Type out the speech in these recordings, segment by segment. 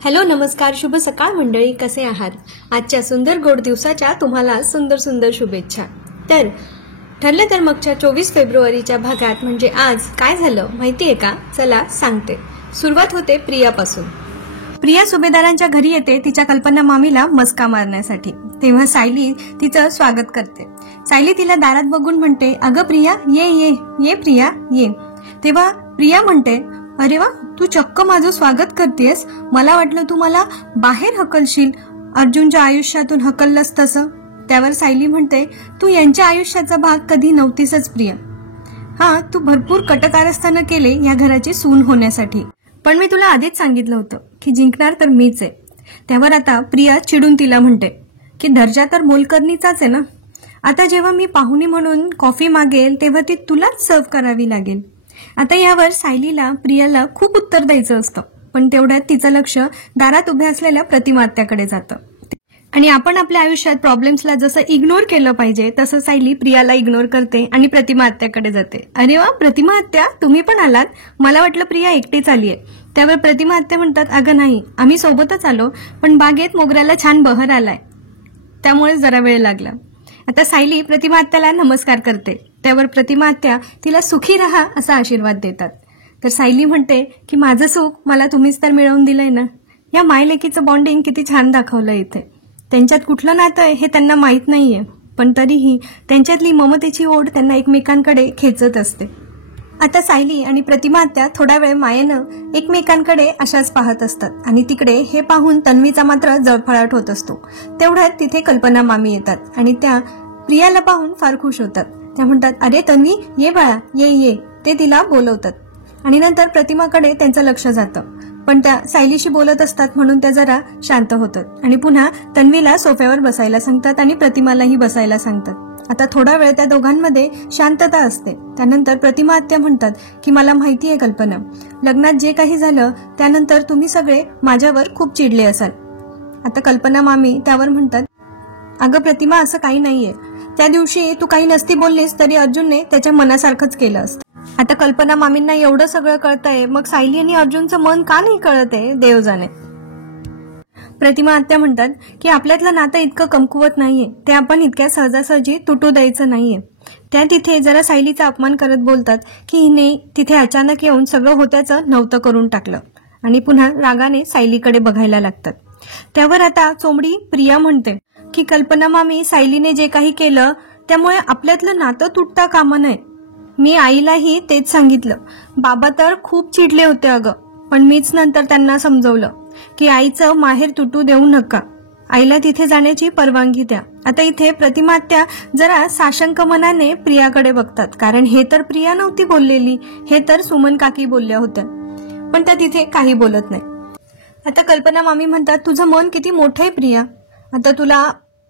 Hello नमस्कार शुभ सकाळ मंडळी, कसे आहात? आजच्या सुंदर गोड दिवसाच्या तुम्हाला सुंदर सुंदर शुभेच्छा। तर ठरलं तर मागच्या 24 फेब्रुवारीच्या भागात म्हणजे आज काय झालं माहितीये का? चला सांगते। सुरुवात होते प्रियापासून। प्रिया सुभेदारांच्या घरी येते तिच्या कल्पना मामीला मस्का मारण्यासाठी। तेव्हा सायली तिचं स्वागत करते। सायली तिला दारात बघून म्हणते, अगं प्रिया ये ये ये प्रिया ये। तेव्हा प्रिया म्हणते, अरे वा, तू चक्क माझं स्वागत करतेस, मला वाटलं तू मला बाहेर हकलशील, अर्जुनच्या आयुष्यातून हकललंस तसं। त्यावर सायली म्हणते, तू यांच्या आयुष्याचा भाग कधी नव्हतीसच प्रिया। हा, तू भरपूर कटकारस्थानं केले या घराची सून होण्यासाठी, पण मी तुला आधीच सांगितलं होतं की जिंकणार तर मीच आहे। त्यावर आता प्रिया चिडून तिला म्हणते की दर्जा तर मोलकरणीचाच आहे ना, आता जेव्हा मी पाहुणी म्हणून कॉफी मागेल तेव्हा ती तुलाच सर्व करावी लागेल। आता यावर सायलीला प्रियाला खूप उत्तर द्यायचं असतं, पण तेवढ्यात तिचं लक्ष दारात उभ्या असलेल्या प्रतिमा आत्याकडे जातं। आणि आपण आपल्या आयुष्यात प्रॉब्लेम्सला जसं इग्नोर केलं पाहिजे तसं सायली प्रियाला इग्नोर करते आणि प्रतिमा आत्याकडे जाते। अरे वा प्रतिमा आत्या, तुम्ही पण आलात, मला वाटलं प्रिया एकटीच आलीये। त्यावर प्रतिमा आत्या म्हणतात, अगं नाही, आम्ही सोबतच आलो, पण बागेत मोगऱ्याला छान बहर आलाय, त्यामुळे जरा वेळ लागला। आता सायली प्रतिमा आत्याला नमस्कार करते। त्यावर प्रतिमा आत्या तिला सुखी राहा असा आशीर्वाद देतात। तर सायली म्हणते की माझं सुख मला तुम्हीच तर मिळवून दिलंय ना। या मायलेकीचं बॉन्डिंग किती छान दाखवलं इथे। त्यांच्यात कुठलं नातं आहे हे त्यांना माहित नाहीये, पण तरीही त्यांच्यातली ममतेची ओढ त्यांना एकमेकांकडे खेचत असते। आता सायली आणि प्रतिमा आत्या थोडा वेळ मायेनं एकमेकांकडे अशाच पाहत असतात आणि तिकडे हे पाहून तन्वीचा मात्र जळफळाट होत असतो। तेवढ्यात तिथे कल्पना मामी येतात आणि त्या प्रियाला पाहून फार खुश होतात। त्या म्हणतात, अरे तन्वी ये बाळा, ये ये। ते तिला बोलवतात आणि नंतर प्रतिमाकडे त्यांचं लक्ष जातं, पण त्या सायलीशी बोलत असतात म्हणून त्या जरा शांत होतात आणि पुन्हा तन्वीला सोफ्यावर बसायला सांगतात आणि प्रतिमालाही बसायला सांगतात। आता थोडा वेळ त्या दोघांमध्ये शांतता असते। त्यानंतर प्रतिमा आत्या म्हणतात की मला माहिती आहे कल्पना, लग्नात जे काही झालं त्यानंतर तुम्ही सगळे माझ्यावर खूप चिडले असाल। आता कल्पना मामी त्यावर म्हणतात, अगं प्रतिमा, असं काही नाहीये, त्या दिवशी तू काही नसती बोललीस तरी अर्जुनने त्याच्या मनासारखंच केलं असतं। आता कल्पना मामींना एवढं सगळं कळतंय, मग सायली आणि अर्जुनचं मन का नाही कळत आहे देव जाणे। प्रतिमा आत्या म्हणतात की आपल्यातलं नातं इतकं कमकुवत नाहीये, ते आपण इतक्या सहजासहजी तुटू द्यायचं नाहीये। त्या तिथे जरा सायलीचा अपमान करत बोलतात की हिने तिथे अचानक येऊन सगळं होत्याचं नव्हतं करून टाकलं आणि पुन्हा रागाने सायलीकडे बघायला लागतात। त्यावर आता चोमडी प्रिया म्हणते की कल्पना मामी, सायलीने जे काही केलं त्यामुळे आपल्यातलं नातं तुटता कामा नये। मी आईलाही तेच सांगितलं, बाबा तर खूप चिडले होते अगं, पण मीच नंतर त्यांना समजवलं की आईचं माहेर तुटू देऊ नका, आईला तिथे जाण्याची परवानगी द्या। आता इथे प्रतिमा आत्या जरा साशंक मनाने प्रियाकडे बघतात, कारण हे तर प्रिया नव्हती बोललेली, हे तर सुमन काकी बोलल्या होत्या, पण त्या तिथे काही बोलत नाही। आता कल्पना मामी म्हणतात, तुझं मन किती मोठं आहे प्रिया, आता तुला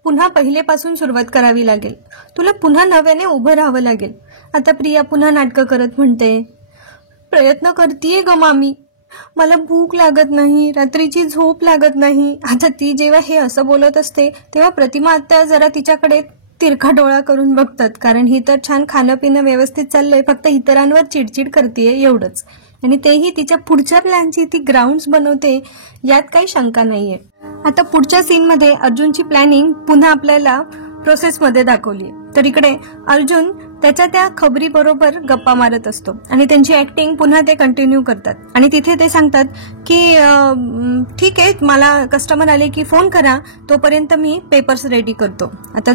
पुन्हा पहिलेपासून सुरुवात करावी लागेल, तुला पुन्हा नव्याने उभं राहावं लागेल। आता प्रिया पुन्हा नाटकं करत म्हणते, प्रयत्न करतीये ग मामी, मला भूक लागत नाही, रात्रीची झोप लागत नाही। आता ती जेव्हा हे असं बोलत असते तेव्हा प्रतिमा आत्या जरा तिच्याकडे तिरखा डोळा करून बघतात, कारण ही तर छान खाणं पिणं व्यवस्थित चाललंय, फक्त इतरांवर चिडचिड करतेय एवढंच, आणि तेही तिच्या पुढच्या प्लॅनची ती ग्राउंड्स बनवते, यात काही शंका नाहीये। आता पुढच्या सीनमध्ये अर्जुनची प्लॅनिंग पुन्हा आपल्याला प्रोसेसमध्ये दाखवली। तर इकडे अर्जुन त्याच्या त्या खबरी बरोबर गप्पा मारत असतो आणि त्यांची ऍक्टिंग पुन्हा ते कंटिन्यू करतात आणि तिथे ते सांगतात की ठीक आहे, मला कस्टमर आले की फोन करा, तोपर्यंत मी पेपर्स रेडी करतो। आता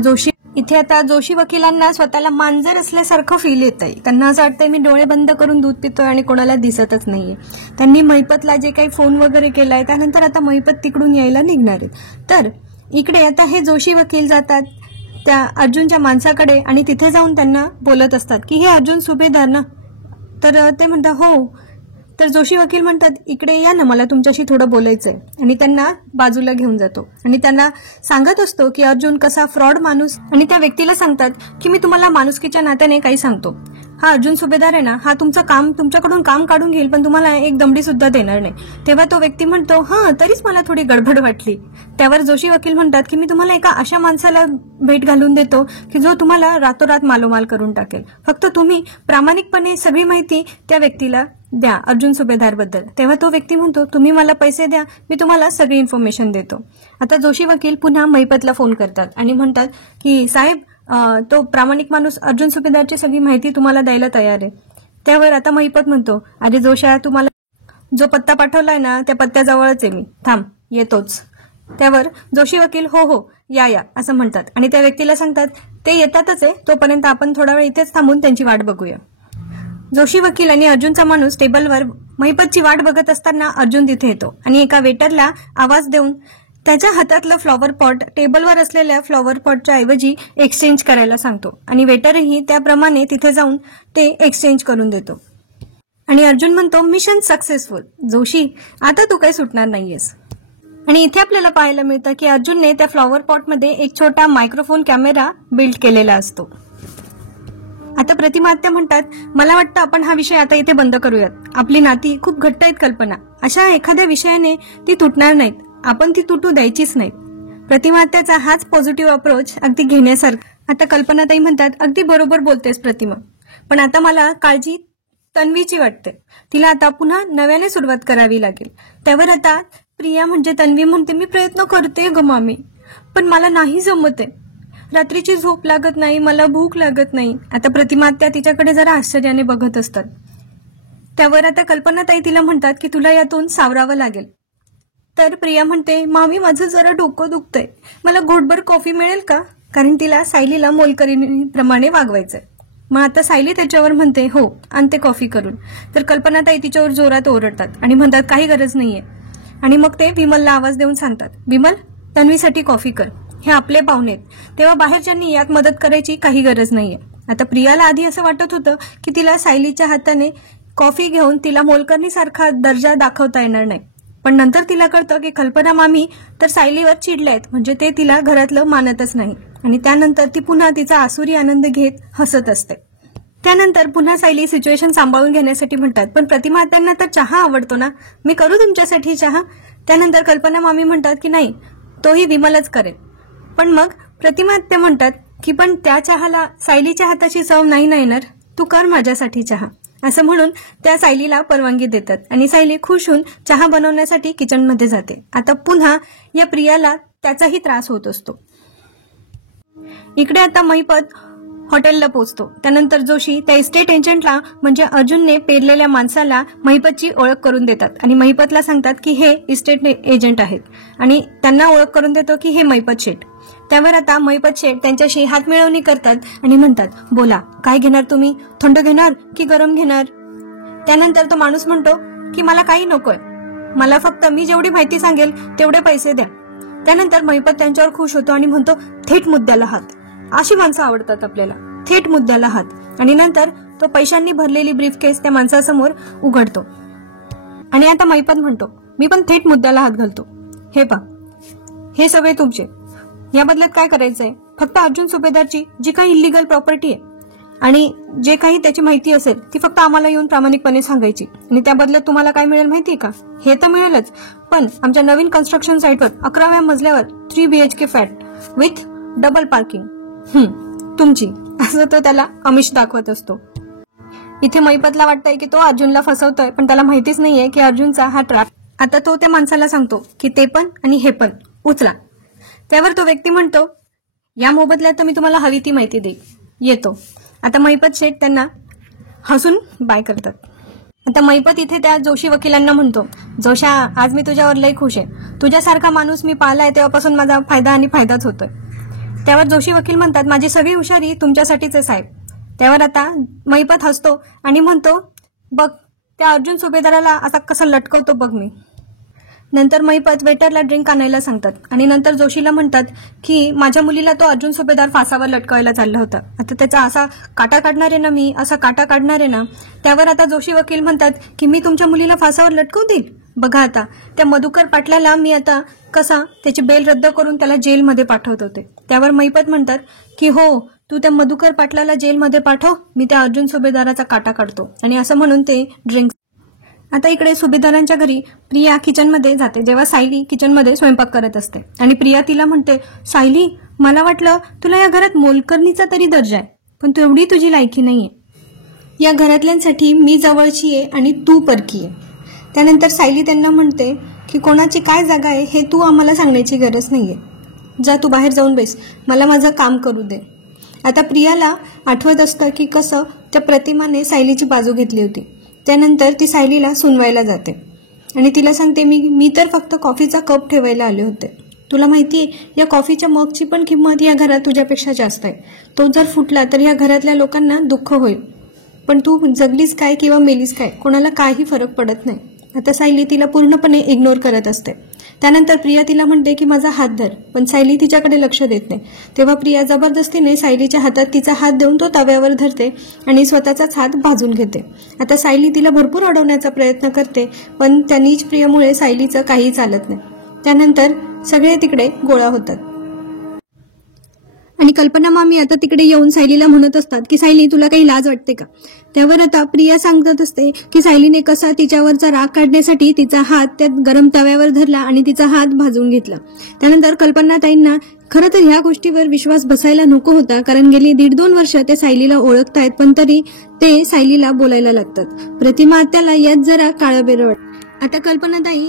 जोशी वकिलांना स्वतःला मांजर असल्यासारखं फील येतंय, त्यांना असं वाटतंय मी डोळे बंद करून दूध पितोय आणि कोणाला दिसतच नाहीये। त्यांनी महिपतला जे काही फोन वगैरे केलाय त्यानंतर आता महिपत तिकडून यायला निघणार आहे। तर इकडे आता हे जोशी वकील जातात त्या अर्जुनच्या माणसाकडे आणि तिथे जाऊन त्यांना बोलत असतात की हे अर्जुन सुभेदार ना, तर ते म्हणतात हो। तर जोशी वकील म्हणतात, इकडे या ना, मला तुमच्याशी थोडं बोलायचंय, आणि त्यांना बाजूला घेऊन जातो आणि त्यांना सांगत असतो की अर्जुन कसा फ्रॉड माणूस, आणि त्या व्यक्तीला सांगतात की मी तुम्हाला माणुसकीच्या नात्याने काही सांगतो, हा अर्जुन सुभेदार आहे ना, हा तुमच्याकडून काम काढून घेईल, पण तुम्हाला एक दमडी सुद्धा देणार नाही। तेव्हा तो व्यक्ती म्हणतो, हा तरीच मला थोडी गडबड वाटली। त्यावर जोशी वकील म्हणतात की मी तुम्हाला एका अशा माणसाला भेट घालून देतो की जो तुम्हाला रातोरात मालोमाल करून टाकेल, फक्त तुम्ही प्रामाणिकपणे सगळी माहिती त्या व्यक्तीला द्या अर्जुन सुभेदार बद्दल. तेव्हा तो व्यक्ती म्हणतो, तुम्ही मला पैसे द्या, मी तुम्हाला सगळी इन्फॉर्मेशन देतो. आता जोशी वकील पुन्हा महिपतला फोन करतात आणि म्हणतात की साहेब, तो प्रामाणिक माणूस अर्जुन सुभेदारची सगळी माहिती तुम्हाला द्यायला तयार आहे. त्यावर आता महिपत म्हणतो, अरे जोशा, तुम्हाला जो पत्ता पाठवलाय ना त्या पत्त्याजवळच आहे मी, थांब येतोच. त्यावर जोशी वकील हो हो या असं म्हणतात आणि त्या व्यक्तीला सांगतात ते येतातच आहे, तोपर्यंत आपण थोडा वेळ इथेच थांबून त्यांची वाट बघूया. जोशी वकील आणि अर्जुनचा माणूस टेबलवर महिपतची वाट बघत असताना अर्जुन तिथे येतो आणि एका वेटरला आवाज देऊन त्याच्या हातातलं फ्लॉवर पॉट टेबलवर असलेल्या फ्लॉवर पॉटच्या ऐवजी एक्सचेंज करायला सांगतो आणि वेटरही त्याप्रमाणे तिथे जाऊन ते एक्सचेंज करून देतो. आणि अर्जुन म्हणतो, मिशन सक्सेसफुल. जोशी, आता तू काही सुटणार नाहीयेस. आणि इथे आपल्याला पाहायला मिळतं की अर्जुनने त्या फ्लॉवर पॉटमध्ये एक छोटा मायक्रोफोन कॅमेरा बिल्ड केलेला असतो. आता प्रतिमा आत्या म्हणतात, मला वाटतं आपण हा विषय आता इथे बंद करूयात. आपली नाती खूप घट्ट आहेत कल्पना. अशा एखाद्या विषयाने ती तुटणार नाहीत, आपण ती तुटू द्यायचीच नाहीत. प्रतिमा आत्याचा हाच पॉझिटिव्ह अप्रोच अगदी घेण्यासारखा. आता कल्पनाताई म्हणतात, अगदी बरोबर बोलतेस प्रतिमा, पण आता मला काळजी तन्वीची वाटते. तिला आता पुन्हा नव्याने सुरुवात करावी लागेल. त्यावर आता प्रिया म्हणजे तन्वी म्हणते, मी प्रयत्न करते ग मामी, पण मला नाही जमत आहे. रात्रीची झोप लागत नाही, मला भूक लागत नाही. आता प्रतिमा आत्या तिच्याकडे जरा आश्चर्याने बघत असतात. त्यावर आता कल्पनाताई तिला म्हणतात की तुला यातून सावरावं लागेल. तर प्रिया म्हणते, मामी माझं जरा डोकं दुखतंय, मला घोटभर कॉफी मिळेल का? कारण तिला सायलीला मोलकरीणीप्रमाणे वागवायचंय. मग आता सायली त्याच्यावर म्हणते, हो आणते कॉफी करून. तर कल्पनाताई तिच्यावर जोरात ओरडतात आणि म्हणतात, काही गरज नाहीये. आणि मग ते विमलला आवाज देऊन सांगतात, विमल तन्वीसाठी कॉफी कर, हे आपले पाहुणे आहेत, तेव्हा बाहेरच्यांनी यात मदत करायची काही गरज नाहीये. आता प्रियाला आधी असं वाटत होतं की तिला सायलीच्या हाताने कॉफी घेऊन तिला मोलकरणीसारखा दर्जा दाखवता येणार नाही, पण नंतर तिला कळतं की कल्पना मामी तर सायलीवर चिडल्यात, म्हणजे ते तिला घरातलं मानतच नाही. आणि त्यानंतर ती पुन्हा तिचा आसुरी आनंद घेत हसत असते. त्यानंतर पुन्हा सायली सिच्युएशन सांभाळून घेण्यासाठी म्हणतात, पण प्रतिमा आत्यांना तर चहा आवडतो ना, मी करू तुमच्यासाठी चहा? त्यानंतर कल्पना मामी म्हणतात की नाही, तोही विमलच करेल. पण मग प्रतिमा आत्या म्हणतात की पण त्या चहाला सायलीच्या हाताची चव नाही ना येणार, तू कर माझ्यासाठी चहा. असं म्हणून त्या सायलीला परवानगी देतात आणि सायली खुश होऊन चहा बनवण्यासाठी किचनमध्ये जाते. आता पुन्हा या प्रियाला त्याचाही त्रास होत असतो. इकडे आता महिपत हॉटेलला पोहोचतो. त्यानंतर जोशी त्या इस्टेट एजंटला म्हणजे अर्जुनने पेरलेल्या माणसाला महिपतची ओळख करून देतात आणि महिपतला सांगतात की हे इस्टेट एजंट आहेत आणि त्यांना ओळख करून देतो की हे महिपत शेठ. त्यावर आता महिपत शेठ त्यांच्याशी हात मिळवणी करतात आणि म्हणतात, बोला काय घेणार तुम्ही, थंड घेणार की गरम घेणार? त्यानंतर तो माणूस म्हणतो की मला काही नकोय, मला फक्त मी जेवढी माहिती सांगेल तेवढे पैसे द्या. त्यानंतर महिपत त्यांच्यावर खुश होतो आणि म्हणतो, थेट मुद्द्याला हात, अशी माणसं आवडतात आपल्याला, थेट मुद्द्याला हात. आणि नंतर तो पैशांनी भरलेली ब्रीफकेस त्या माणसासमोर उघडतो आणि आता महिपत म्हणतो, मी पण थेट मुद्द्याला हात घालतो, हे पा, हे सगळे तुमचे, या बदल्यात काय करायचंय, फक्त अर्जुन सुभेदारची जी काही इलिगल प्रॉपर्टी आहे आणि जे काही त्याची माहिती असेल ती फक्त आम्हाला येऊन प्रामाणिकपणे सांगायची आणि त्या बदल्यात तुम्हाला काय मिळेल माहितीये का? हे तर मिळेलच, पण आमच्या नवीन कन्स्ट्रक्शन साईटवर 11व्या मजल्यावर 3 BHK flat with double parking तुमची, असं तो त्याला अमिष दाखवत असतो. इथे महिपतला वाटतंय की तो अर्जुनला फसवतोय, पण त्याला माहितीच नाहीये की अर्जुनचा हा ट्रॅप. आता तो त्या माणसाला सांगतो की ते पण आणि हे पण उचला. त्यावर तो व्यक्ती म्हणतो, या मोबदल्यात तर मी तुम्हाला हवी ती माहिती देईन, येतो. आता महिपत शेठ त्यांना हसून बाय करतात. आता महिपत इथे त्या जोशी वकिलांना म्हणतो, जोशा आज मी तुझ्यावर लय खुश आहे, तुझ्यासारखा माणूस मी पाहिलाय तेव्हापासून माझा फायदा आणि फायदाच होतोय. त्यावर जोशी वकील म्हणतात, माझी सगळी हुशारी तुमच्यासाठीच आहे साहेब. त्यावर आता महिपत हसतो आणि म्हणतो, बघ त्या अर्जुन सुभेदाराला आता कसं लटकवतो बघ मी. नंतर महिपत वेटरला ड्रिंक आणायला सांगतात आणि नंतर जोशीला म्हणतात की माझ्या मुलीला तो अर्जुन सुभेदार फासावर लटकवायला चालला होता, आता त्याचा असा काटा काढणार आहे ना, मी असा काटा काढणार आहे ना. त्यावर आता जोशी वकील म्हणतात की मी तुमच्या मुलीला फासावर लटकवू देईल, बघा आता त्या मधुकर पाटलाला मी आता कसा त्याची बेल रद्द करून त्याला जेलमध्ये पाठवत होते. त्यावर महिपत म्हणतात की हो, तू त्या मधुकर पाटलाला जेलमध्ये पाठव, मी त्या अर्जुन सुभेदाराचा काटा काढतो. आणि असं म्हणून ते ड्रिंक. आता इकडे सुभेदारांच्या घरी प्रिया किचनमध्ये जाते जेव्हा सायली किचनमध्ये स्वयंपाक करत असते आणि प्रिया तिला म्हणते, सायली मला वाटलं तुला या घरात मोलकरणीचा तरी दर्जा आहे, पण तेवढी तुझी लायकी नाहीये. या घरातल्यांसाठी मी जवळची आहे आणि तू परकी आहे. त्यानंतर सायली त्यांना म्हणते की कोणाची काय जागा आहे हे तू आम्हाला सांगण्याची गरज नाही आहे. जा तू बाहेर जाऊन बेस, मला माझं काम करू दे. आता प्रियाला आठवत असतं की कसं त्या प्रतिमाने सायलीची बाजू घेतली होती. त्यानंतर ती सायलीला सुनवायला जाते आणि तिला सांगते मी तर फक्त कॉफीचा कप ठेवायला आले होते. तुला माहिती आहे या कॉफीच्या मगची पण किंमत या घरात तुझ्यापेक्षा जास्त आहे. तो जर फुटला तर या घरातल्या लोकांना दुःख होईल, पण तू जगलीस काय किंवा मेलीस काय कोणाला काही फरक पडत नाही. आता सायली तिला पूर्णपणे इग्नोर करत असते. त्यानंतर प्रिया तिला म्हणते की माझा हात धर, पण सायली तिच्याकडे लक्ष देत नाही. तेव्हा प्रिया जबरदस्तीने सायलीच्या हातात तिचा हात देऊन तो तव्यावर धरते आणि स्वतःचाच हात भाजून घेते. आता सायली तिला भरपूर अडवण्याचा प्रयत्न करते, पण त्या नीच प्रियेमुळे सायलीचं काही चालत नाही. त्यानंतर सगळे तिकडे गोळा होतात आणि कल्पना मामी आता तिकडे येऊन सायलीला म्हणत असतात की सायली तुला काही लाज वाटते का. त्यावर आता प्रिया सांगत असते की सायलीने कसा तिच्यावरचा राग काढण्यासाठी तिचा हात त्या गरम तव्यावर धरला आणि तिचा हात भाजून घेतला. त्यानंतर कल्पनाताईंना खरं तर ह्या गोष्टीवर विश्वास बसायला नको होता, कारण गेली 1.5-2 वर्ष ते सायलीला ओळखतायत, पण तरी ते सायलीला बोलायला लागतात. प्रतिमा आत्याला यात जरा काळबेरं वाटतं. आता कल्पनाताई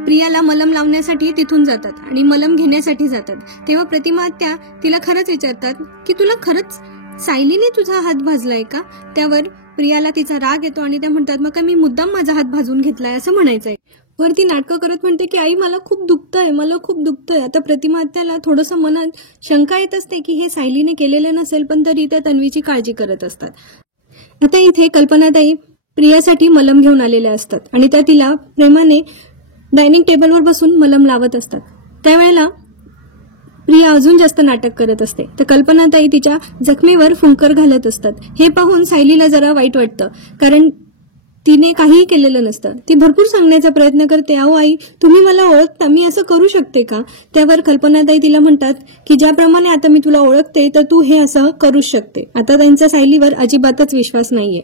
प्रियाला मलम लावण्यासाठी तिथून जातात आणि मलम घेण्यासाठी जातात. तेव्हा प्रतिमा आत्या तिला खरंच विचारतात की तुला खरंच सायलीने तुझा हात भाजलाय का. त्यावर प्रियाला तिचा राग येतो आणि त्या म्हणतात मग मी मुद्दाम माझा हात भाजून घेतलाय असं म्हणायचंय. वरती नाटकं करत म्हणते की आई मला खूप दुखतंय, मला खूप दुखतंय. आता प्रतिमा आत्याला थोडंसं मनात शंका येत असते की हे सायलीने केलेलं नसेल, पण तरी त्या तन्वीची काळजी करत असतात. आता इथे कल्पनाताई प्रियासाठी मलम घेऊन आलेल्या असतात आणि त्या तिला प्रेमाने डायनिंग टेबलवर बसून मलम लावत असतात. त्यावेळेला प्रिया अजून जास्त नाटक करत असते, तर कल्पनाताई तिच्या जखमेवर फुंकर घालत असतात. हे पाहून सायलीला जरा वाईट वाटतं, कारण तिने काहीही केलेलं नसतं. ती भरपूर सांगण्याचा प्रयत्न करते, अहो आई तुम्ही मला ओळखता, मी असं करू शकते का. त्यावर कल्पनाताई तिला म्हणतात की ज्याप्रमाणे आता मी तुला ओळखते तर तू हे असं करूच शकते. आता त्यांचा सायलीवर अजिबातच विश्वास नाहीये.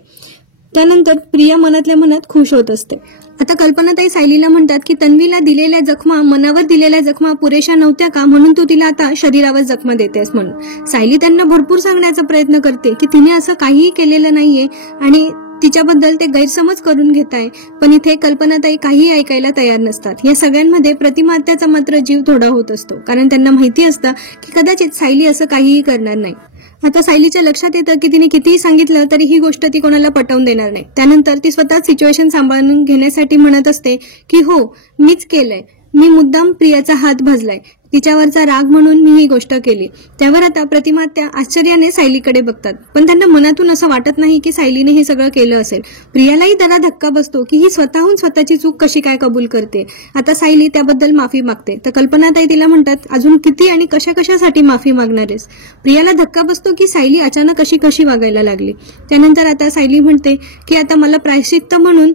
त्यानंतर प्रिया मनातल्या मनात खुश होत असते. आता कल्पनाताई सायलीला म्हणतात की तन्वीला दिलेल्या जखमा, मनावर दिलेल्या जखमा पुरेशा नव्हत्या का, म्हणून तू तिला आता शरीरावर जखमा देतेस म्हणून. सायली त्यांना भरपूर सांगण्याचा प्रयत्न करते की तिने असं काहीही केलेलं नाहीये आणि तिच्याबद्दल ते गैरसमज करून घेत आहे, पण इथे कल्पनाताई काही ऐकायला तयार नसतात. या सगळ्यांमध्ये प्रतिमा आत्याचा मात्र जीव थोडा होत असतो, कारण त्यांना माहिती असतं की कदाचित सायली असं काहीही करणार नाही. आता सायलीच्या लक्षात येतं की तिने कितीही सांगितलं तरी ही गोष्ट ती कोणाला पटवून देणार नाही. त्यानंतर ती स्वतः सिच्युएशन सांभाळून घेण्यासाठी म्हणत असते की हो मीच केलंय, मी मुद्दाम प्रियाचा हात भाजलाय, तिच्यावरचा राग म्हणून मी ही गोष्ट केली. त्यावर आता प्रतिमा आत्या आश्चर्याने सायलीकडे बघतात, पण त्यांना मनातून असं वाटत नाही की सायलीने हे सगळं केलं असेल. प्रियालाही जरा धक्का बसतो की ही स्वतःहून स्वतःची चूक कशी काय कबूल करते. आता सायली त्याबद्दल माफी मागते, तर कल्पनाताई तिला म्हणतात अजून किती आणि कशा कशासाठी माफी मागणारेस. प्रियाला धक्का बसतो की सायली अचानक कशी वागायला लागली. त्यानंतर आता सायली म्हणते की आता मला प्रायश्चित्त म्हणून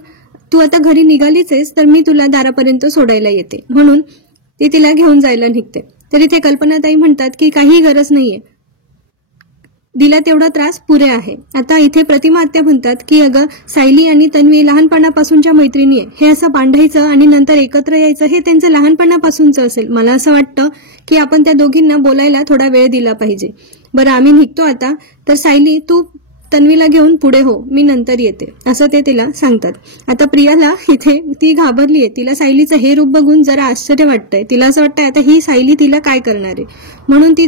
तू आता घरी निघालीच आहेस तर मी तुला दारापर्यंत सोडायला येते, म्हणून ती तिला घेऊन जायला निघते. तर इथे कल्पनाताई म्हणतात की काही गरज नाहीये, दिला तेवढा त्रास पुरे आहे. आता इथे प्रतिमा आत्या म्हणतात की अगं सायली आणि तन्वी लहानपणापासूनच्या मैत्रिणी आहे, हे असं भांडायचं आणि नंतर एकत्र यायचं हे त्यांचं लहानपणापासूनचं असेल. मला असं वाटतं की आपण त्या दोघींना बोलायला थोडा वेळ दिला पाहिजे. बरं आम्ही निघतो आता, तर सायली तू तन्वीला घेऊन पुढे हो, मी नंतर येते असं ते तिला सांगतात. आता प्रियाला इथे ती घाबरलीये, तिला सायलीचं हे रूप बघून जरा आश्चर्य वाटतंय. तिला असं वाटतंय आता ही सायली तिला काय करणार आहे, म्हणून ती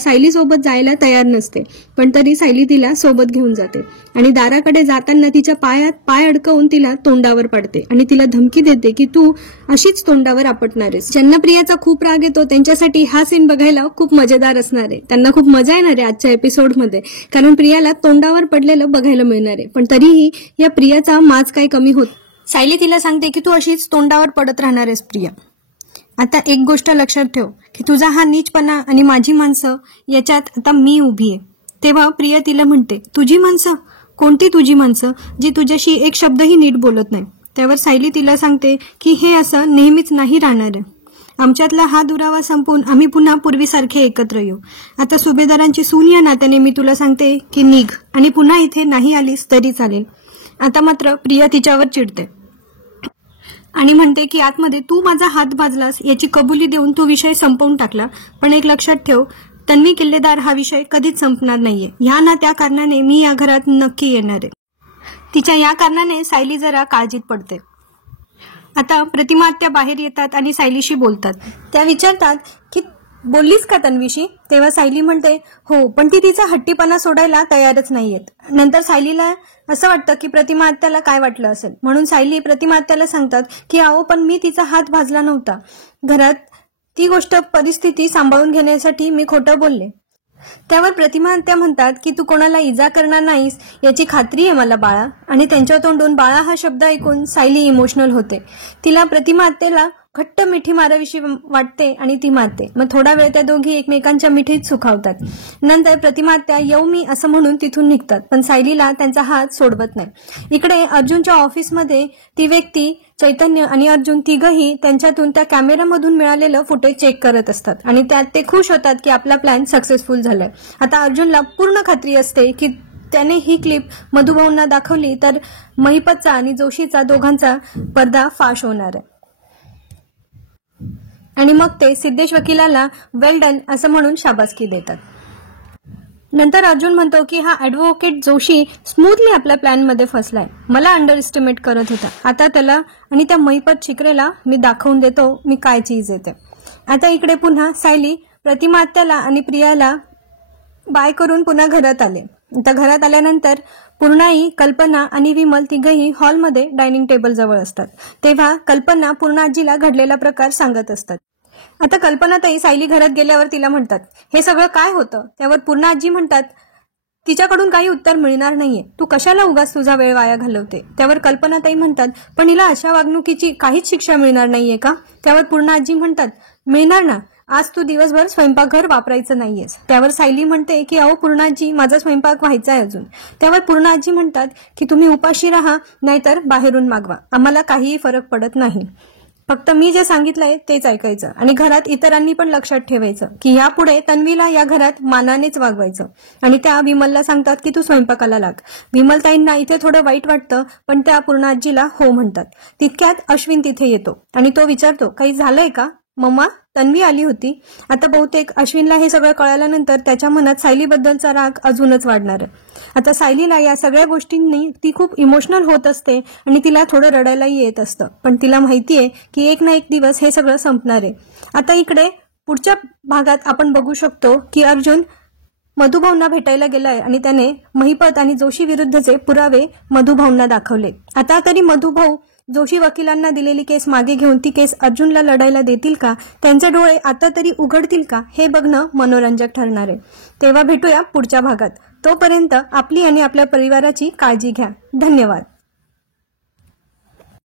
सायली सोबत जायला तयार नसते, पण तरी सायली तिला सोबत घेऊन जाते आणि दाराकडे जाताना तिच्या पायात पाय अडकवून तिला तोंडावर पाडते आणि तिला धमकी देते की तू अशीच तोंडावर आपटणार आहेस. ज्यांना प्रियाचा खूप राग येतो त्यांच्यासाठी हा सीन बघायला खूप मजेदार असणार आहे. त्यांना खूप मजा येणार आहे आजच्या एपिसोडमध्ये, कारण प्रियाला तोंडावर पडलेलं बघायला मिळणार आहे. पण तरीही या प्रियाचा माज काही कमी होत. सायली तिला सांगते की तू अशीच तोंडावर पडत राहणार आहेस प्रिया. आता एक गोष्ट लक्षात ठेव की तुझा हा नीचपणा आणि माझी माणसं याच्यात आता मी उभी आहे. तेव्हा प्रिया तिला म्हणते तुझी माणसं, कोणती तुझी माणसं जी तुझ्याशी एक शब्दही नीट बोलत नाही. त्यावर सायली तिला सांगते की हे असं नेहमीच नाही राहणार आहे, आमच्यातला हा दुरावा संपून आम्ही पुन्हा पूर्वीसारखे एकत्र येऊ. आता सुभेदारांची सून या नात्याने मी तुला सांगते की निघ आणि पुन्हा इथे नाही आलीस तरी चालेल. आता मात्र प्रिया तिच्यावर चिडते आणि म्हणते की आतमध्ये तू माझा हात भाजलास याची कबुली देऊन तू विषय संपवून टाकला, पण एक लक्षात ठेव तन्वी किल्लेदार हा विषय कधीच संपणार नाहीये. ह्या ना त्या कारणाने मी या घरात नक्की येणार आहे. तिच्या या कारणाने सायली जरा काळजीत पडते. आता प्रतिमा आत्या बाहेर येतात आणि सायलीशी बोलतात. त्या विचारतात की बोललीस का तन्वीशी? तेव्हा सायली म्हणते हो, पण ती तिचा हट्टीपणा सोडायला तयारच नाहीयेत. नंतर सायलीला असं वाटतं की प्रतिमा आत्याला काय वाटलं असेल, म्हणून सायली प्रतिमा आत्याला सांगतात की अहो पण मी तिचा हात भाजला नव्हता घरात, ती गोष्ट परिस्थिती सांभाळून घेण्यासाठी मी खोटं बोलले. त्यावर प्रतिमा आत्या म्हणतात की तू कोणाला इजा करणार नाहीस याची खात्री आहे मला बाळा. आणि त्यांच्या तोंडून बाळा हा शब्द ऐकून सायली इमोशनल होते. तिला प्रतिमा आत्याला घट्ट मिठी माराविषयी वाटते आणि ती मारते. मग थोडा वेळ त्या दोघी एकमेकांच्या मिठीत सुखावतात. नंतर प्रतिमा आत्या येऊ मी असं म्हणून तिथून निघतात, पण सायलीला त्यांचा हात सोडवत नाही. इकडे अर्जुनच्या ऑफिसमध्ये ती व्यक्ती चैतन्य आणि अर्जुन तिघही त्यांच्यातून त्या कॅमेरामधून मिळालेलं फुटेज चेक करत असतात आणि त्यात ते खुश होतात की आपला प्लॅन सक्सेसफुल झालाय. आता अर्जुनला पूर्ण खात्री असते की त्याने ही क्लिप मधुभाऊंना दाखवली तर महिपतचा आणि जोशीचा दोघांचा पडदा फाश होणार आहे. आणि मग ते सिद्धेश वकिलाला वेल डन असं म्हणून शाबासकी देतात. नंतर अर्जुन म्हणतो की हा ऍडव्होकेट जोशी स्मूथली आपल्या प्लॅनमध्ये फसलाय, मला अंडर एस्टिमेट करत होता. आता त्याला आणि त्या महिपत शिकरेला मी दाखवून देतो मी काय चीज येते. आता इकडे पुन्हा सायली प्रतिमा आत्याला आणि प्रियाला बाय करून पुन्हा घरात आले. आता घरात आल्यानंतर पूर्णाई, कल्पना आणि विमल तिघही हॉलमध्ये डायनिंग टेबल जवळ असतात. तेव्हा कल्पना पूर्ण आजीला घडलेला प्रकार सांगत असतात. आता कल्पनाताई सायली घरात गेल्यावर तिला म्हणतात हे सगळं काय होतं? त्यावर पूर्ण आजी म्हणतात तिच्याकडून काही उत्तर मिळणार नाहीये, तू कशाला उगाच तुझा वेळ वाया घालवते. त्यावर कल्पनाताई म्हणतात पण हिला अशा वागणुकीची काहीच शिक्षा मिळणार नाहीये का? त्यावर पूर्ण आजी म्हणतात मिळणार ना, आज तू दिवसभर स्वयंपाकघर वापरायचं नाहीयेस. त्यावर सायली म्हणते की अहो पूर्णाजी माझा स्वयंपाक व्हायचा आहे अजून. त्यावर पूर्णाजी म्हणतात की तुम्ही उपाशी राहा नाहीतर बाहेरून मागवा, आम्हाला काहीही फरक पडत नाही, फक्त मी जे सांगितलंय तेच ऐकायचं आणि घरात इतरांनी पण लक्षात ठेवायचं की यापुढे तन्वीला या घरात मानानेच वागवायचं. आणि त्या विमलला सांगतात की तू स्वयंपाकाला लाग. विमलताईंना इथे थोडं वाईट वाटतं पण त्या पूर्ण आजीला हो म्हणतात. तितक्यात अश्विन तिथे येतो आणि तो विचारतो काही झालंय का मम्मा, तन्वी आली होती. आता बहुतेक अश्विनला हे सगळं कळाल्यानंतर त्याच्या मनात सायलीबद्दलचा राग अजूनच वाढणार आहे. आता सायलीला या सगळ्या गोष्टींनी ती खूप इमोशनल होत असते आणि तिला थोडं रडायलाही येत असतं, पण तिला माहितीये की एक ना एक दिवस हे सगळं संपणार आहे. आता इकडे पुढच्या भागात आपण बघू शकतो की अर्जुन मधुभाऊंना भेटायला गेलाय आणि त्याने महिपत आणि जोशी विरुद्धचे पुरावे मधुभाऊंना दाखवले. आता तरी मधुभाऊ जोशी वकिलांना दिलेली केस मागे घेऊन ती केस अर्जुनला लढायला देतील का, त्यांचे डोळे आता तरी उघडतील का, हे बघणं मनोरंजक ठरणार आहे. तेव्हा भेटूया पुढच्या भागात. तोपर्यंत आपली आणि आपल्या परिवाराची काळजी घ्या. धन्यवाद.